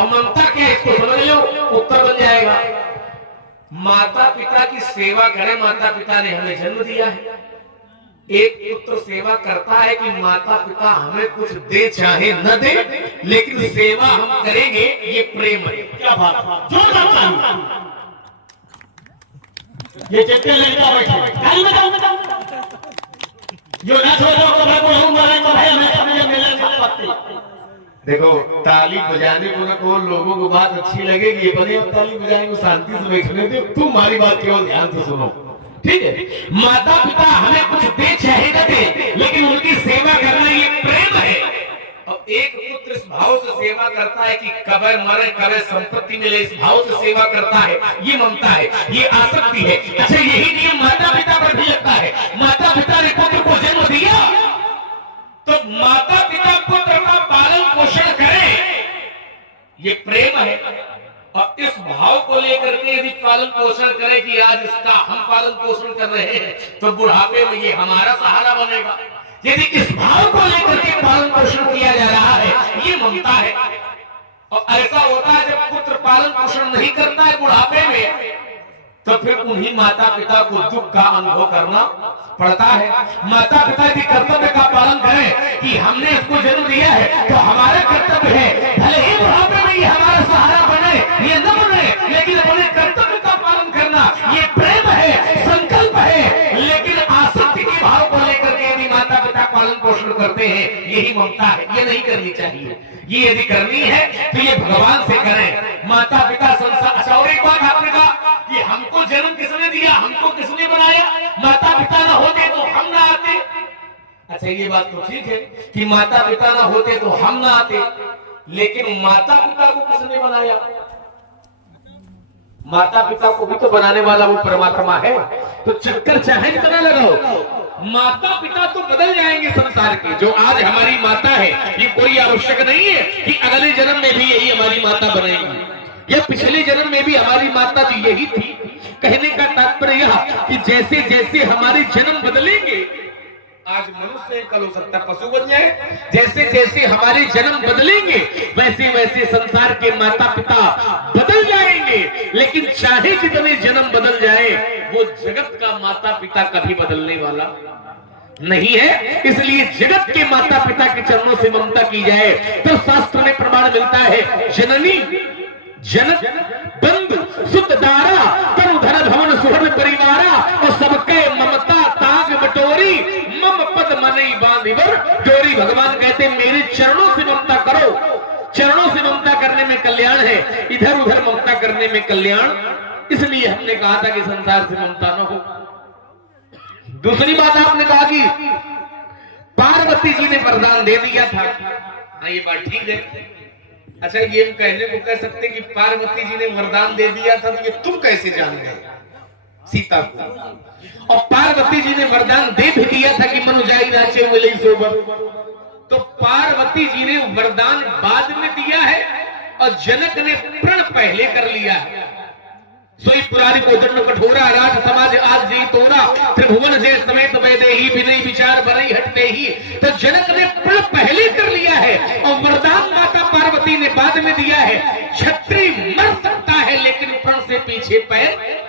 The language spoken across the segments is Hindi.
और ममता क्या है, इसको समझ लो, उत्तर बन जाएगा। माता पिता की सेवा करें, माता पिता ने हमें जन्म दिया है। एक पुत्र सेवा करता है कि माता पिता हमें कुछ दे चाहे न दे, लेकिन सेवा हम करेंगे, ये प्रेम है। क्या बात, जोरदार ये जितने लड़का बैठे जो ना छोड़ो तो मैं बोलूंगा नहीं तो भाई मैं अपने मेले में पत्ती। देखो ताली बजाने को लोगों को बात अच्छी लगेगी, बने अब ताली बजाने को शांति से बैठने दो, तुम हमारी बात केवल ध्यान से सुनो, ठीक है। माता पिता हमें कुछ दे चाहे न दे, लेकिन उनकी सेवा करना ये प्रेम है। और एक पुत्र इस भाव से सेवा करता है कि कबर मरे कबर संपत्ति मिले, इस भाव से सेवा करता है, ये ममता है, ये आसक्ति है। अच्छा यही नियम माता पिता पर भी लगता है। माता पिता ने पुत्र को जन्म दिया तो माता पिता पुत्र का पालन पोषण करें, ये प्रेम है। और इस भाव को लेकर के यदि पालन पोषण करें कि आज इसका हम पालन पोषण कर रहे हैं तो बुढ़ापे में ये हमारा सहारा बनेगा, यदि इस भाव को लेकर के पालन पोषण किया जा रहा है, ये ममता है। और ऐसा होता है जब पुत्र पालन पोषण नहीं करता है बुढ़ापे में, तो फिर उन्हीं माता पिता को दुख का अनुभव करना पड़ता है। माता पिता यदि कर्तव्य का पालन करें कि हमने इसको जन्म दिया है तो हमारा कर्तव्य है, भले ही बुढ़ापे में ये हमारा सहारा बने, ये न बने, लेकिन अपने कर्तव्य का पालन करना ये प्रेम है, संकल्प है। लेकिन आसक्ति के भाव को लेकर के यदि माता पिता पालन पोषण करते हैं, यही ममता है, ये नहीं करनी चाहिए। ये यदि करनी है तो ये भगवान से करें। माता पिता संसार। अच्छा और एक बात आपने कहा कि हमको जन्म किसने दिया, हमको किसने बनाया, माता पिता ना होते तो हम ना आते। अच्छा ये बात तो ठीक है कि माता पिता ना होते तो हम ना आते, लेकिन माता पिता को किसने बनाया? माता पिता को भी तो बनाने वाला वो परमात्मा है। तो चक्कर चाहे कितना लगाओ, माता पिता तो बदल जाएंगे संसार के। जो आज हमारी माता है ये कोई आवश्यक नहीं है कि अगले जन्म में भी यही हमारी माता बनेगी, या पिछले जन्म में भी हमारी माता तो यही थी। कहने का तात्पर्य यह कि जैसे जैसे हमारे जन्म बदलेंगे, आज मनुष्य कल हो सकता है पशु बन जाए, जैसे जैसे हमारे जन्म बदलेंगे वैसे वैसे संसार के माता पिता बदल जाएंगे। लेकिन चाहे जितने जन्म बदल जाए, वो जगत का माता पिता कभी बदलने वाला नहीं है। इसलिए जगत के माता पिता के चरणों से ममता की जाए तो शास्त्र में प्रमाण मिलता है, जननी जनक बंधु सुत दारा तनु धन भवन सुहृद परिवारा, और सबके ममता ताग बटोरी मम पद मनई बांधिवर डोरी। भगवान कहते मेरे चरणों से ममता करो, चरणों से ममता करने में कल्याण है, इधर उधर ममता करने में कल्याण। इसलिए हमने कहा था कि संसार से ममता न हो। दूसरी बात आपने कहा कि पार्वती जी ने वरदान दे दिया था। हाँ ये बात ठीक है। अच्छा ये कहने को कह सकते कि पार्वती जी ने वरदान दे दिया था, तो ये तुम कैसे जान गए सीता को? और पार्वती जी ने वरदान दे भी दिया था कि मनु जाई राचे मिले सोबर। तो पार्वती जी ने वरदान बाद में दिया है और जनक ने प्रण पहले कर लिया है। सोई पुरारी को दंड कठोरा राज समाज आज जी तोरा त्रिभुवन जे समेत वैदेही विनय विचार बरई हटते ही। तो जनक ने प्रण पहले कर लिया है और वरदान माता पार्वती ने बाद में दिया है। क्षत्रिय मर सकता है लेकिन प्रण से पीछे पैर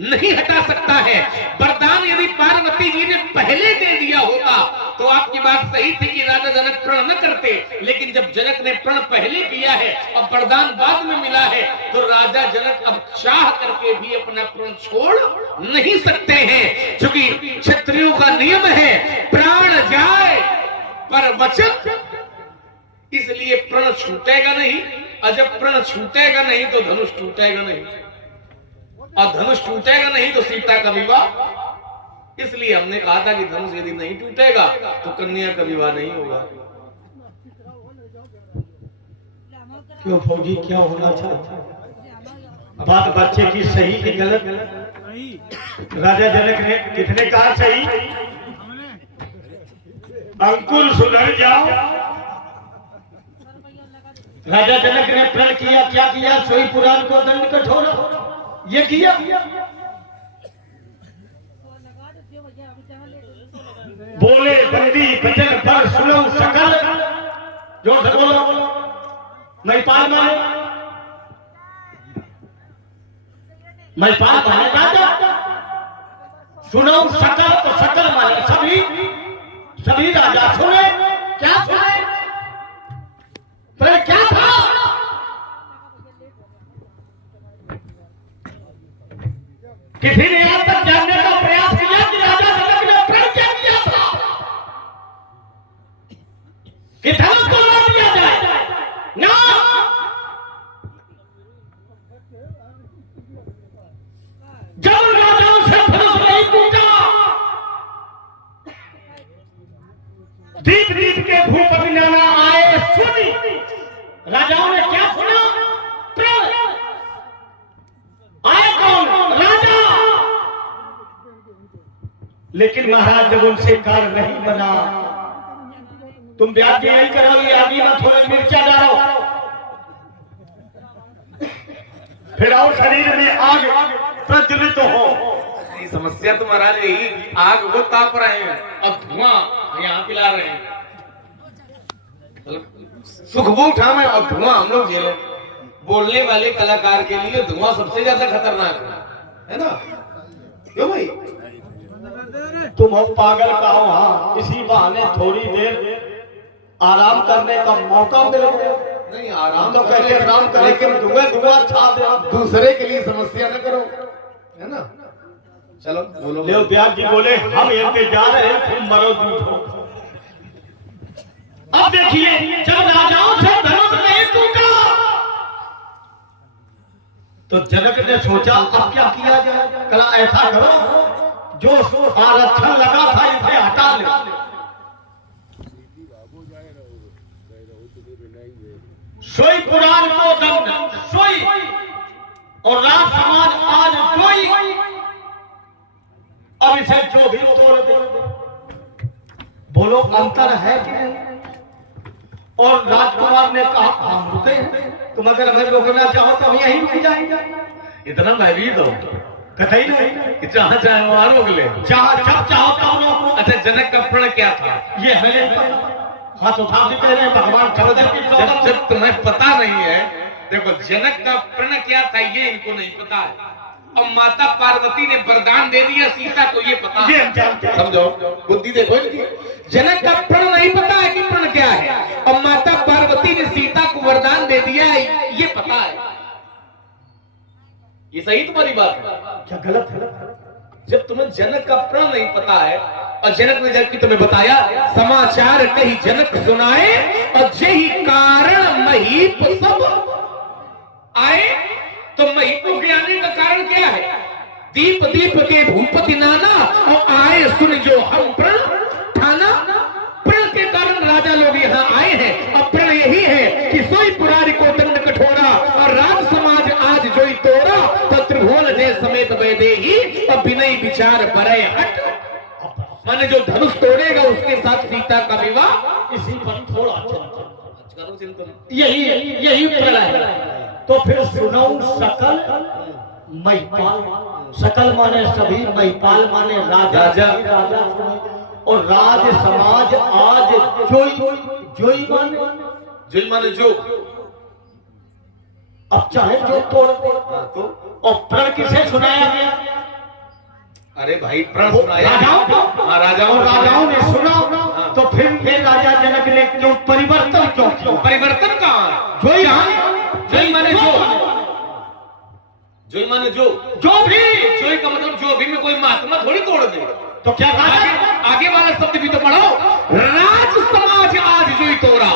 नहीं हटा सकता है। वरदान यदि पार्वती जी ने पहले दे दिया होता तो आपकी बात सही थी कि राजा जनक प्रण न करते, लेकिन जब जनक ने प्रण पहले किया है और वरदान बाद में मिला है तो राजा जनक अब चाह करके भी अपना प्रण छोड़ नहीं सकते हैं, क्योंकि क्षत्रियों का नियम है प्राण जाए पर वचन, इसलिए प्रण छूटेगा नहीं। और जब प्रण छूटेगा नहीं तो धनुष टूटेगा नहीं, और धनुष टूटेगा नहीं तो सीता का विवाह। इसलिए हमने कहा था कि धनुष यदि नहीं टूटेगा तो कन्या का विवाह नहीं होगा। क्यों फौजी क्या होना चाहता? बात बच्चे की सही की गलत? राजा जनक ने कितने कहा सही? अंकुर सुधर जाओ। राजा जनक ने प्रण किया, क्या किया? सोई पुराण को दंड कठोर ये किया। बोले बंदी बचन पर सुनो सकल, जोर से बोलो। महिपाल माने राजा। सुनो सकल तो सकल माने सभी राजा। सुने क्या सुने? पर क्या था? किसी ने आज तक जानने का प्रयास किया कि राजा जनक ने प्रण क्या किया था कि धनुष को लौट दिया जाए? ना, जब राजाओं से धनुष नहीं टूटा, दीप दीप के भूपति नाना आए सुनी। राजाओं ने क्या सुना? प्रण। आए कौन? राजा। लेकिन महाराज जब उनसे कार्य नहीं बना, तुम ब्याज भी यही करो, ये आदमी में थोड़ा मिर्चा डालो, फिर और शरीर में आग प्रज्वलित हो। ये समस्या तो महाराज यही, आग वो ताप रहे हैं अब धुआं यहाँ पिला रहे हैं। सुख वो उठा में और धुआं हम लोग झेले। बोलने वाले कलाकार के लिए धुआं सबसे ज्यादा खतरनाक है ना, क्यों भाई? तुम हो पागल का हो। हाँ, इसी बहाने थोड़ी देर आराम करने का मौका मिल गया। नहीं आराम तो कहते आराम करें, लेकिन धुआं छा दे। दूसरे के लिए समस्या न करो, है ना? चलो बोलो। ले ब्याज जी बोले, हम इनके जा रहे हैं, तुम मरो झूठो। अब देखिए, जब राजाओं से धनुष नहीं टूटा तो जनक ने सोचा अब क्या किया जाए। कहा ऐसा करो, जो आरक्षण लगा था इसे हटा ले। सोई पुराण को दंड, सोई और राज समाज आज सोई। अब इसे जो भी तोड़ दे। बोलो अंतर है कि नहीं? और राजकुमार ने कहा हम रुके हैं, तुम अगर हमें रोकना चाहो तो हम यहीं रुक जाएंगे। इतना भयभीत हो कतई नहीं कि जहाँ चाहे वहां रोक ले, जहाँ जब चाहो तब रोको। अच्छा जनक का प्रण क्या था? ये हमें हाथ उठा के कह रहे हैं भगवान चौधरी की। जब तुम्हें पता नहीं है, देखो जनक का प्रण क्या था ये इनको नहीं पता है, और माता पार्वती ने वरदान दे दिया सीता को ये पता है। समझो बुद्धि देखो इनकी। जनक का प्रण नहीं पता है कि प्रण क्या है, और माता पार्वती ने सीता को वरदान दे दिया है ये पता है। ये सही तुम्हारी बात है क्या गलत है? जब तुम्हें जनक का प्रण नहीं पता है और जनक ने जबकि तुम्हें बताया, समाचार कही जनक सुनाए और यही कारण महीप सब आए। तो महीप के आने का कारण क्या है? दीप दीप के भूपति नाना और आए सुन जो हम प्रण ठाना। प्रण के कारण राजा लोग यहाँ आए हैं, और प्रण यही है कि सोई पुरारी को दंड कठोरा और राज समाज आज जोई तोड़ा। तो त्रिभुवन ने समेत वैदे ही और विनय विचार बरे हट। माने जो धनुष तोड़ेगा उसके साथ सीता का विवाह। इसी पर थोड़ा चिंतन, यही प्रण है। तो फिर सुनो सकल महिपाल, सकल माने सभी, महिपाल माने राजा। और राज समाज आज जोई माने जो। अब चाहे जो तोड़ तो, और प्रण किसे सुनाया गया? अरे भाई प्रण सुनाया राजाओं को। राजाओं ने सुना। तो फिर राजा जनक ने क्यों परिवर्तन क्यों किया? परिवर्तन कहाँ? जोई माने जो भी जोई का मतलब जो भी में कोई महात्मा थोड़ी तोड़ दे। तो क्या आगे वाला शब्द भी तो पढ़ो। राज समाज आज जोई तोड़ा।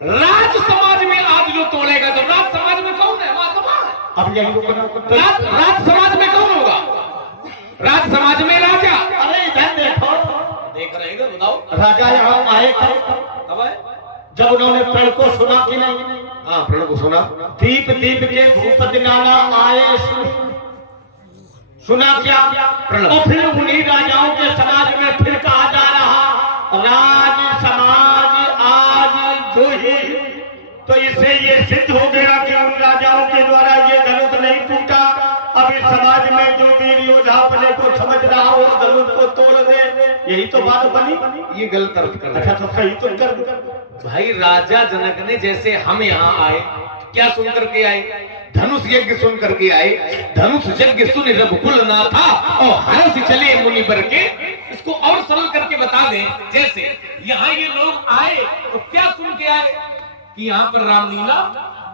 राज समाज में आज जो तोड़ेगा, तो राज समाज में कौन है? महात्मा है। अब यही राज समाज में कौन होगा? राज समाज में राजा। अरे इधर देखो, देख रहे हैं, बताओ। राजा यहाँ आए कब आए? जब उन्होंने प्रण को सुना कि नहीं? हाँ प्रण को सुना। दीप दीप के भूपति नाना आए सुना क्या? प्रण। और फिर उन्हीं राजाओं के समाज में फिर कहा जा रहा राज समाज आज जो ही। तो इससे ये सिद्ध हो गया कि उन राजाओं के द्वारा ये धनुष नहीं टूटा। अब इस समाज में जो वीर योद्धा अपने को समझ रहा हो धनुष को तोड़ दे, यही तो बात बनी। ये गलत अर्थ कर रहा है। अच्छा तो सही तो कर भाई राजा जनक ने जैसे हम यहाँ आए क्या सुन करके आए? धनुष यज्ञ सुन करके आए। धनुष यज्ञ सुन रघुकुल ना था और हर्ष चले मुनि बर के। इसको और सरल करके बता दें, जैसे यहाँ ये लोग आए तो क्या सुन के आए कि यहाँ पर रामलीला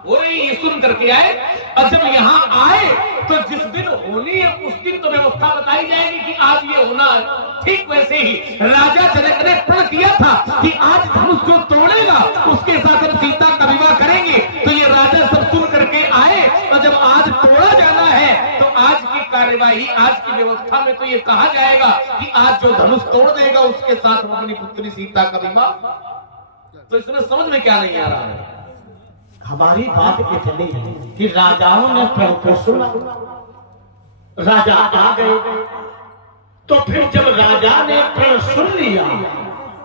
हो रही, ये सुन करके आए। और जब यहाँ आए तो जिस दिन होनी है उस दिन तो व्यवस्था बताई जाएगी कि आज ये होना है। ठीक वैसे ही राजा जनक ने प्रण किया था कि आज धनुष जो तोड़ेगा उसके साथ हम सीता का विवाह करेंगे। तो ये राजा सब सुन करके आए और जब आज तोड़ा जाना है तो आज की कार्यवाही, आज की व्यवस्था में तो ये कहा जाएगा कि आज जो धनुष तोड़ देगा उसके साथ हम अपनी पुत्री सीता का विवाह। तो इसमें समझ में क्या नहीं आ रहा है? हमारी बात इतनी है कि राजाओं ने प्रण को सुना, राजा आ गए। तो फिर जब राजा ने प्रण सुन लिया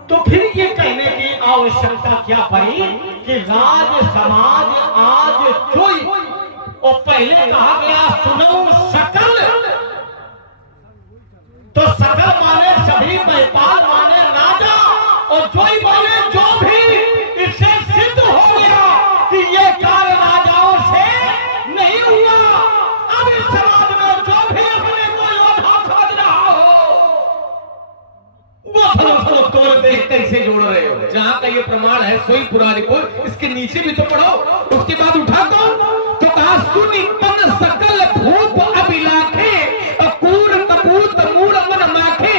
तो फिर ये कहने की आवश्यकता क्या पड़ी कि राज समाज आज जोई। और पहले कहा गया सुनो सकल, तो सकल माने सभी, व्यापार माने राजा, और जोई माने जो भी। इससे सिद्ध हो गया कि ये कार्य राजाओं से नहीं हुआ। अब इस समाज में जो भी अपने को योद्धा समझ रहा हो वो थलो तोड़ देख कैसे जोड़ रहे हो? जहाँ का ये प्रमाण है सोई पुरानी को, इसके नीचे भी तो पढ़ो। उसके बाद उठा तो कहा सुनी तन सकल भूप अभिलाखे अकूर कपूत मूड मन माखे।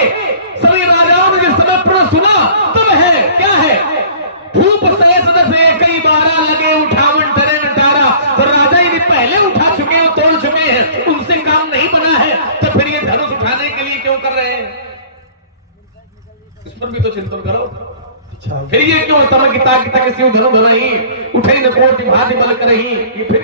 सभी राजाओं ने जिस समय प्रण सुना तब है क्या है? भूप सहस दस कई 12 लगे उठावन डरे नटारा। तो राजा यदि पहले उठा चुके हैं, तोड़ चुके हैं, उनसे काम नहीं बना है तो फिर ये धनुष उठाने के लिए क्यों कर रहे हैं? इस पर भी तो चिंतन करो। फिर ये क्यों तम गीता गीता के सिंह धनु धरही उठई न कोटि भाति बल करही, ये फिर